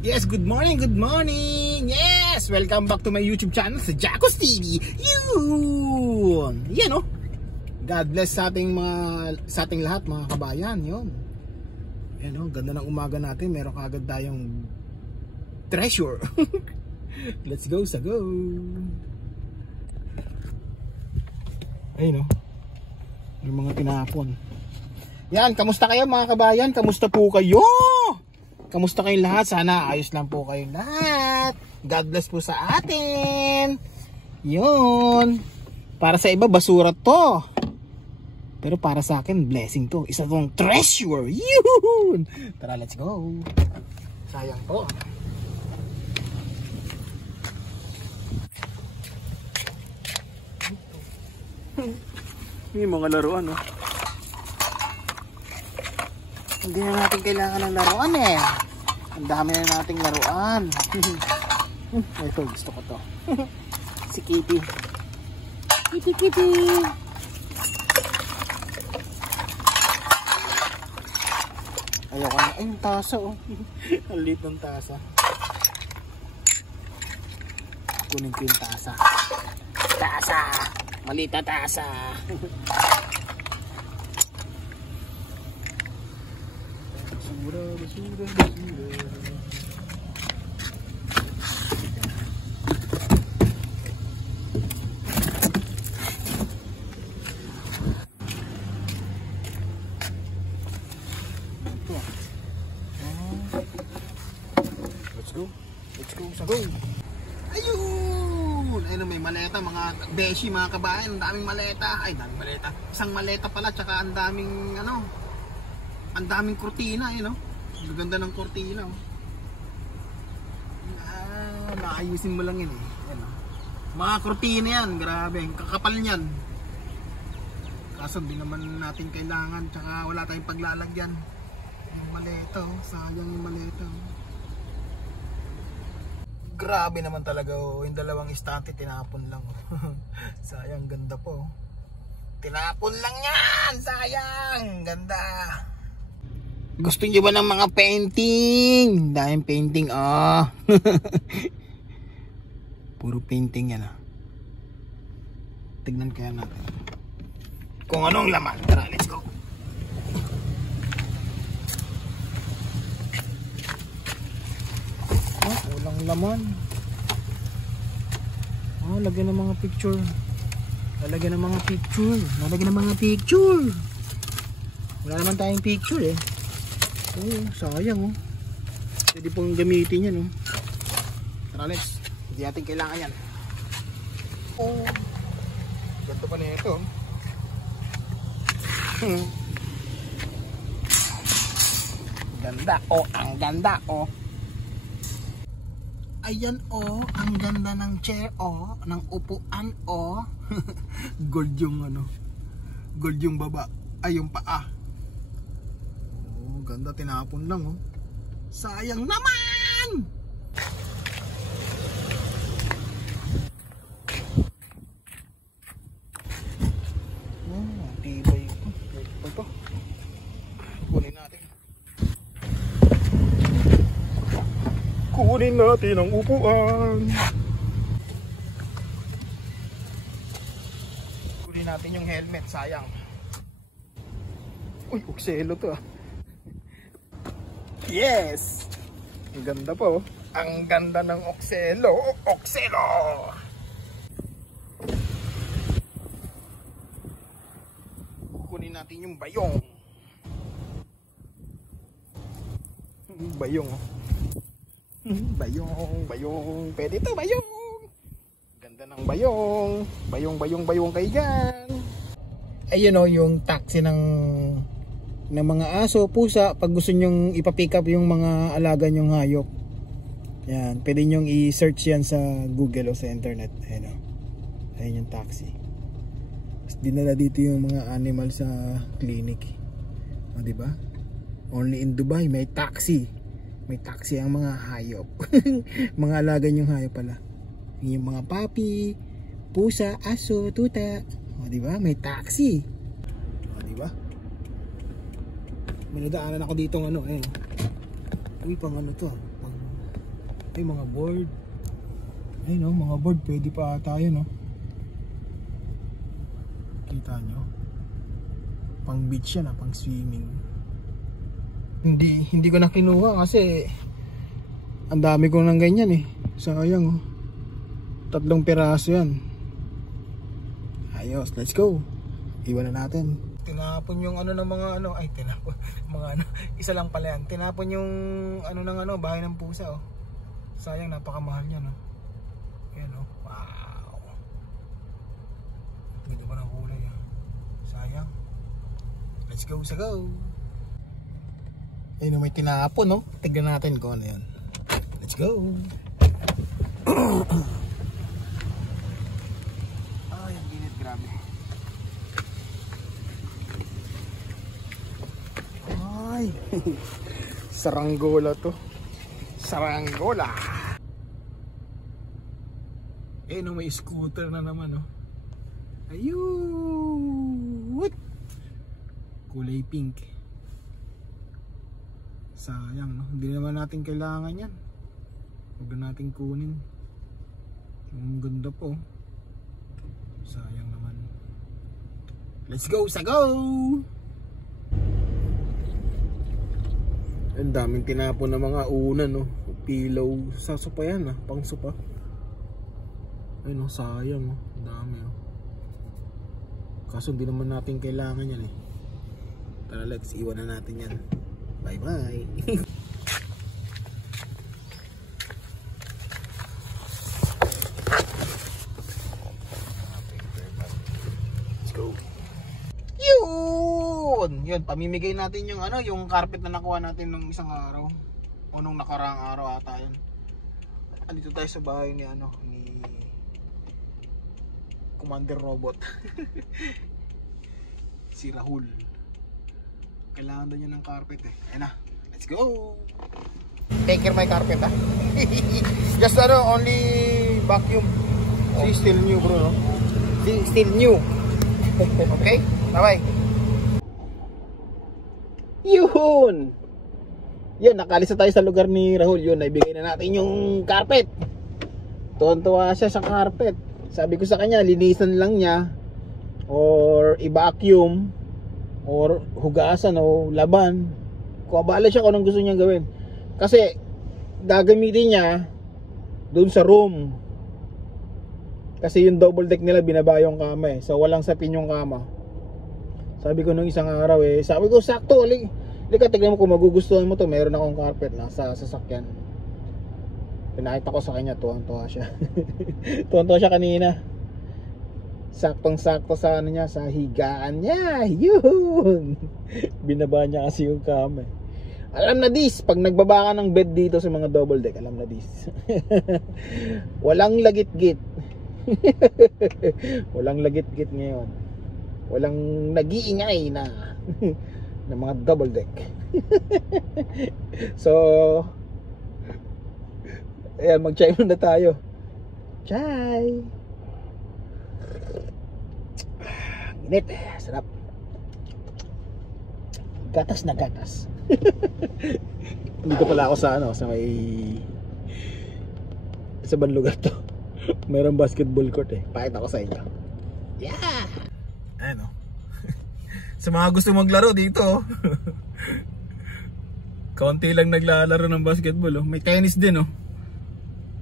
Yes, good morning, good morning. Yes, welcome back to my YouTube channel sa Jacos TV. Yun. Yan oh. God bless sa ating lahat mga kabayan. Yun. Yan oh, ganda ng umaga natin. Meron kagad tayong treasure. Let's go sa go. Ayun oh. Yung mga tinapon. Yan, kamusta kayo mga kabayan? Kamusta po kayo? Kamusta kayong lahat? Sana ayos lang po kayong lahat. God bless po sa atin. Yun. Para sa iba, basura to. Pero para sa akin, blessing to. Isa tong treasure. Yun. Tara, let's go. Sayang po. May mga laruan, oh. Hindi na natin kailangan ng laruan eh. Ang dami na nating laruan. Ito, gusto ko to. Si Kitty. Kitty, Kitty. Ayoko na. Ay, yung tasa oh. Ang liit ng tasa. Kunin ko yung tasa. Tasa. Maliit na tasa. Basura. Let's go, sa go. Ayun! Ayun, may maleta mga beshi, mga kabayan. Ang daming maleta. Ay, daming maleta. Isang maleta pala, tsaka ang daming ano, ang daming kurtina, yun, no? Ang ganda ng kurtina, oh. Naayusin mo lang yun, eh. Yan, oh. Mga kurtina yan, grabe. Kakapal niyan. Kaso di naman natin kailangan, tsaka wala tayong paglalagyan. Yung maleta, oh. Sayang yung maleta, oh. Grabe naman talaga, oh. Yung dalawang istante, tinapon lang, oh. Sayang, ganda po, oh. Tinapon lang yan! Sayang! Ganda! Gusto nyo ba ng mga painting? Daming painting, oh. Puro painting yan, ah. Tignan kaya natin kung anong laman. Tara, let's go. Oh, walang laman. Oh, lagyan ng mga picture. Lalagyan ng mga picture. Lalagyan ng mga picture. Wala naman tayong picture, eh. Oh, sayang, oh. Pwede pong gamitin yan, oh. Tara, let's. Hindi natin kailangan yan. Oh, ganda pa na ito. Ganda, oh. Ang ganda, oh. Ayan, oh. Ang ganda ng chair, oh. Ng upuan, oh. Gold yung ano. Gold yung baba. Ay, yung paa. Ganda, tinapon lang, oh. Sayang naman! Oh, tibay ito. Kunin natin. Kunin natin ang upuan. Kunin natin yung helmet, sayang. Uy, ukselo to, ah. Yes! Ang ganda po. Ang ganda ng okselo. Okselo! Kukunin natin yung bayong. Bayong. Bayong. Pwede to, bayong. Ganda ng bayong. Bayong kayo dyan. Ayun o, yung taxi ng mga aso, pusa, pag gusto nyong ipapick up yung mga alaga nyong hayop. Yan, pwede nyong i-search yan sa Google o sa internet. Ayun o. Ayun yung taxi. Dinala dito yung mga animal sa clinic. O, diba? Only in Dubai may taxi. May taxi ang mga hayop. Mga alaga nyong hayop pala. Yung mga papi, pusa, aso, tuta. O, diba? May taxi. O, diba? May nadaanan ako dito ng ano, eh. Uy, pang ano to, Ay, mga board. Ay no, mga board. Pwede pa tayo, no? Kita nyo? Pang beach yan, pang swimming. Hindi ko na kinuha kasi ang dami ko ng ganyan eh. Sayang, oh. 3 piraso yan. Ayos, let's go. Iwan na natin. Tinapon yung ano ng mga ano. Ay, tinapon. Mga ano. Isa lang pala yan. Tinapon yung ano ng ano. Bahay ng pusa, oh. Sayang, napakamahal yan, oh. Ayan, oh. Wow. Ganda pa ng kulay, ah. Sayang. Let's go, sa go. Ayun, may tinapon, no? Tignan natin kung ano yun. Let's go. Ay, ang init, grabe. Ay, saranggola to. Saranggola. Eh, no, may scooter na naman, no? Ayun. Kulay pink. Sayang, no? Hindi naman natin kailangan yan. Huwag na natin kunin. Ang ganda po. Sayang naman. Let's go, sa go! Ang daming tinapon na mga unan, no? Pillow. Sa sopa yan, pang sopa. Ay, no, sayang, no? Ang dami, oh. Kaso hindi naman natin kailangan yan, eh. Tara, let's iwan na natin yan. Bye bye. Let's go. Yun, pamimigay natin yung ano, yung carpet na nakuha natin nung isang araw. O nung nakaraang araw ata yun. Andito tayo sa bahay ni ano, ni Commander Robot. Si Rahul. Kailangan daw niya ng carpet eh. Ayun na, let's go. Take care my carpet, ha. Just only vacuum. See, still new, bro, no? See, still new. Okay, bye bye. Yun! Yun, nakalis na tayo sa lugar ni Rahul. Yun, naibigay na natin yung carpet. Tuwan-tuwa siya sa carpet. Sabi ko sa kanya, linisan lang niya or i-vacuum or hugasan o laban. Kung abala siya kung anong gusto niya gawin. Kasi gagamitin niya doon sa room. Kasi yung double deck nila binaba yung kama eh. So walang sapin yung kama. Sabi ko nung isang araw eh, sabi ko sakto, lika tignan mo kung magugustuhan mo to. Meron akong carpet na sa sasakyan. Pinakita ko sa kanya, tuwang-tuwa siya. Tuwang-tuwa siya kanina. Saktong-sakto sa ano niya, sa higaan niya. Yun. Binaba niya kasi yung kama. Alam na this, pag nagbaba ka ng bed dito sa mga double deck, alam na this. Walang lagit-git. Walang lagit-git ngayon. Walang nag-iingay na ng mga double deck. So ayan, mag-chai muna tayo. Chai. Init, sarap. Gatas na gatas. Dito pala ako sa ano, sa may sa ibang lugar to. Mayroong basketball court eh. Pakita ko sa inyo. Yeah. Ayan, oh. Sa mga gusto maglaro dito, kaunti lang naglalaro ng basketball, oh. May tennis din, oh.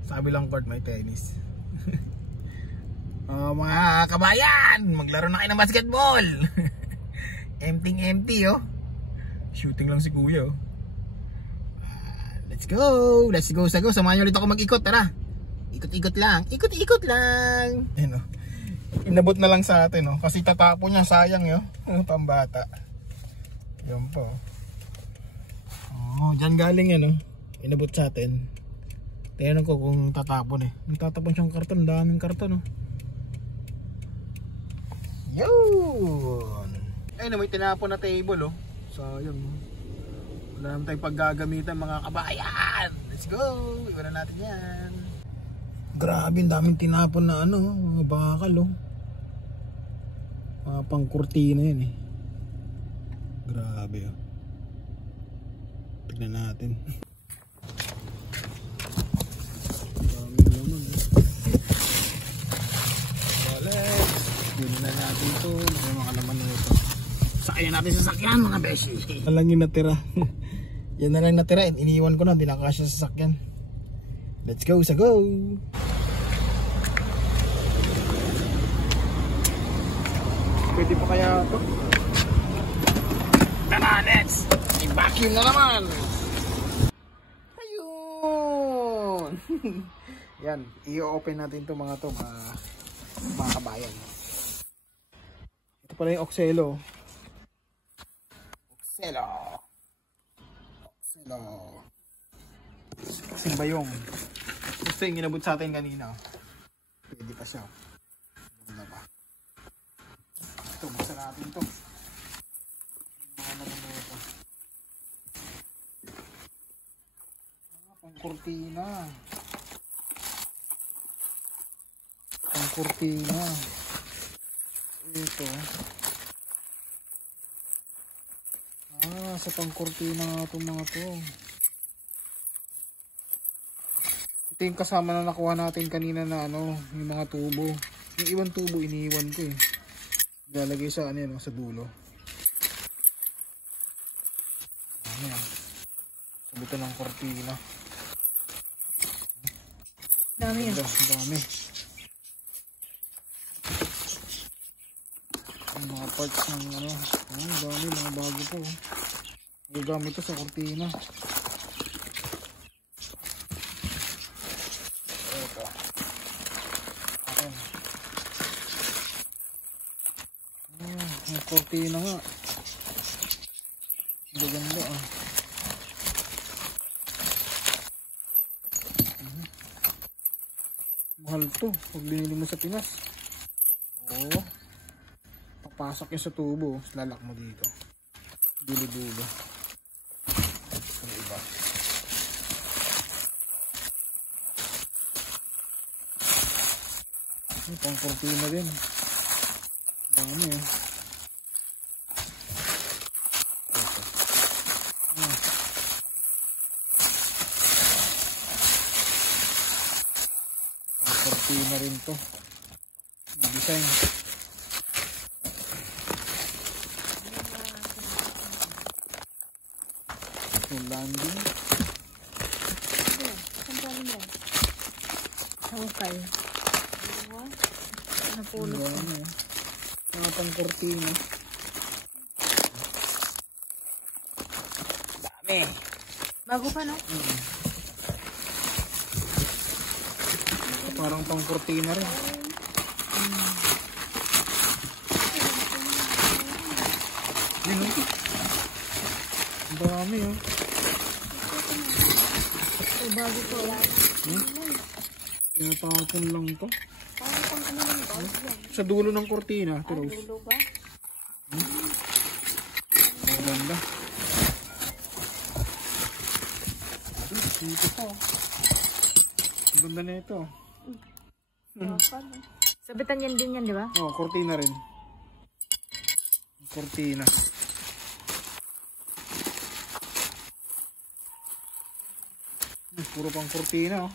Sa kabilang court may tennis. Mga kabayan, maglaro na kayo ng basketball. Empty, oh. Shooting lang si kuya, oh. Let's go. Let's go, sa go. Samahan nyo ulit ako mag-ikot, tara. Ikot-ikot lang. Ikot-ikot lang. Ayan, oh. Inabot na lang sa atin, oh. Kasi tatapon niya, sayang, yo. Pambata. Yan po. Oh, dyan galing yan, oh. Inabot sa atin. Tingnan ko kung tatapon eh. Tatapon siyang karton, daming karton, oh. Yun. Ayun, may tinapon na table, oh. Sayang, oh. Wala naman tayong paggagamitan, mga kabayan. Let's go. Iwan na natin yan. Grabe, daming tinapon na ano, mga bakal, oh. Mga pangkurtina yun eh. Grabe, oh. Tignan natin. dito. May mga laman nito. Sakayan natin sa sasakyan mga beshi. Yan lang yung natira. Yan na lang natira. Iniiwan ko na. Hindi nakakasya sa sasakyan. Let's go sa go. Pwede pa kaya ito? Tara, let's i-vacuum na naman. Ayun. Yan, i-open natin to mga kabayan. Ito pala yung Oxelo. Kasing bayong. Gusto yung ginabot sa atin kanina. Pwede pa siya. Ganda pa. Ito, buksan natin to. Mga naman ito. Pangkurtina. Pangkurtina. Ito. Sa pangkurtina nga itong mga to. Ito yung kasama na nakuha natin kanina na yung mga tubo. Yung ibang tubo iniiwan ko eh. Ilalagay sa sa dulo. Yan. Sabutan ng kurtina. Dami yan. Dami. Ang mga parts ng dami, mga bago po. Gagamit ito sa kurtina. Ito. Ayan. Yung kurtina nga. Ganda ah. Mahal to pag binili mo sa Pinas. Oo. Papasok yun sa tubo. Lalak mo dito. Dulo-dulo. Ang iba. Pang kurtina din. Dami eh. Pang kurtina rin to. Yung design. Yung landing. Saan galing yan? Okay. Napulot ko. Mga pang kurtina. Dami. Bago pa no? Parang pang kurtina rin. Yun o. Ang dami o. Bago pa wala. Tinatapon lang to. Parang pang lang ba? Sa dulo ng kurtina. Dulo ba? Ang ganda. Dito po. Ang ganda na ito. Sabitan yan din yan, di ba? Oo, kurtina rin. Kurtina. Puro pang kurtina oh.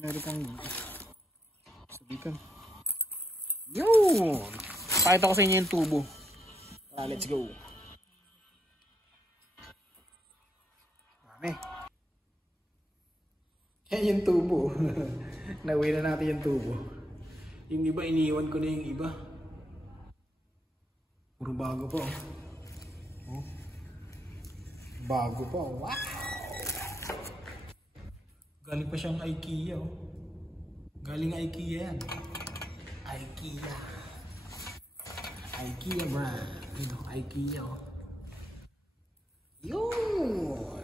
Meron pang sabitan. Yun! Pakita ko sa inyo yung tubo. Let's go. Dami. Yan yung tubo. Nauwi na natin yung tubo. Yung iba, iniiwan ko na yung iba. Puro bago pa oh. Bago pa oh. Wow! Galing pa siyang IKEA oh. Galing IKEA yan. IKEA brand. IKEA oh. Yun!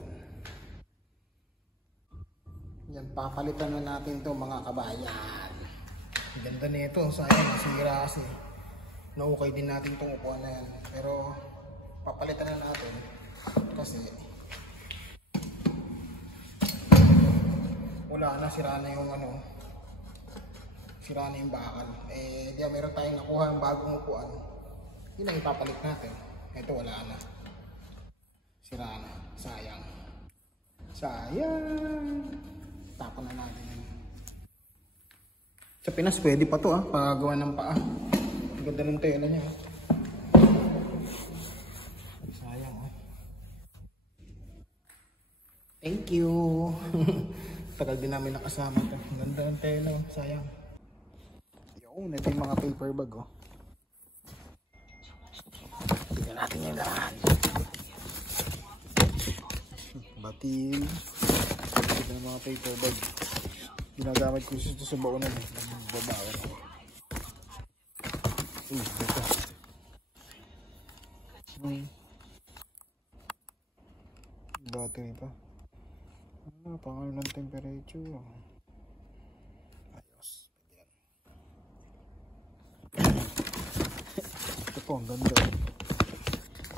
Yan, papalitan na natin to mga kabayan. Ganda nito. Sayang, nasira kasi. Naukay din natin itong upuan na yan. Pero papalitan na natin. Kasi wala na, sira na yung sira na yung bakal. Eh, diyan meron tayong nakuha ng bagong upuan. Yun ang ipapalit natin. Ito wala na. Sira na. Sayang. Tapon na natin yun. Sa Pinas pwede pa to pagawa ng paa. Ganda ng tela niya. Sayang oh. Thank you. Tagal din namin nakasama ito. Ganda ng tela oh. Sayang. Yun, ito yung mga paper bag oh. Tignan natin yung lahat. Batil. Ito yung mga paper bag. Ginagamit ko ito sa baonan eh. Babawan ako. Ito. Battery pa. Pangano ng temperature. Ayos. Ito po, ang ganda.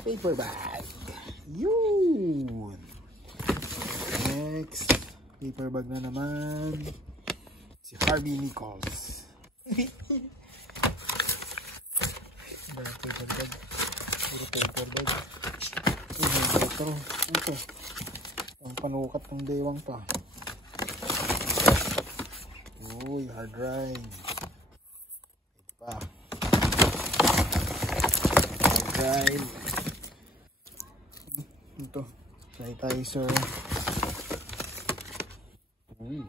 Paper bag. Yun. Next. Paper bag na naman. Si Harvey Nichols. Paper bag. Puro paper bag. Ito. Ang panukat ng Daewang pa. Uy, hard drive. Ito pa. Hard drive. Ito. Sanitizer. Uy.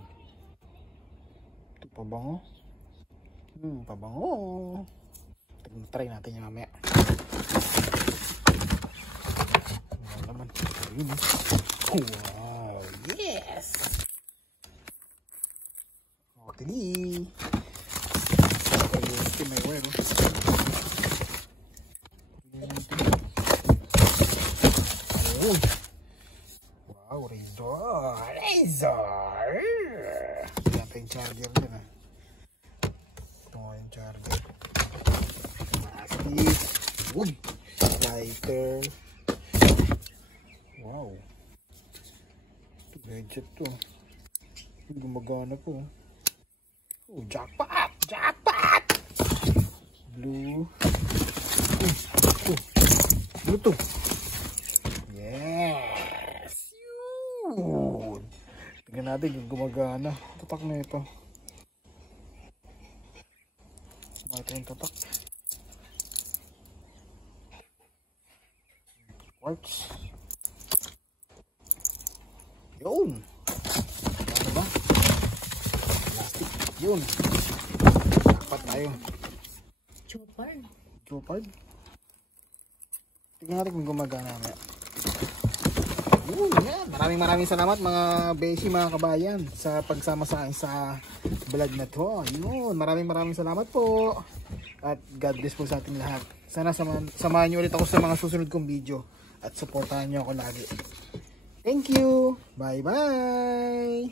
Ito pabango. Pabango. Try natin yung mamaya. Ano naman. Ayun. Wow. Yes. Okay. Ito may wear. Oh. Wow. Razor. Ito yung charger din ah. Ito nga yung charger. Plastic. Wood. Lighter. Wow. Ito gadget to. Gumagana po. Oh, jackpot! Jackpot! Blue. Bluetooth. Yes! Yun! Tingnan natin yung gumagana. Tatak na ito. Smart yung tatak. Works. Yun! Ano ba? Plastic. Yun! Dapat tayo. Chopard. Chopard? Tingnan natin kung gumagana na. Yun! Yan! Maraming salamat mga beshi, mga kabayan sa pagsama sa akin sa vlog na to. Yun! Maraming salamat po. At God bless po sa ating lahat. Sana samahan nyo ulit ako sa mga susunod kong video. At supportahan nyo ako lagi. Thank you! Bye bye!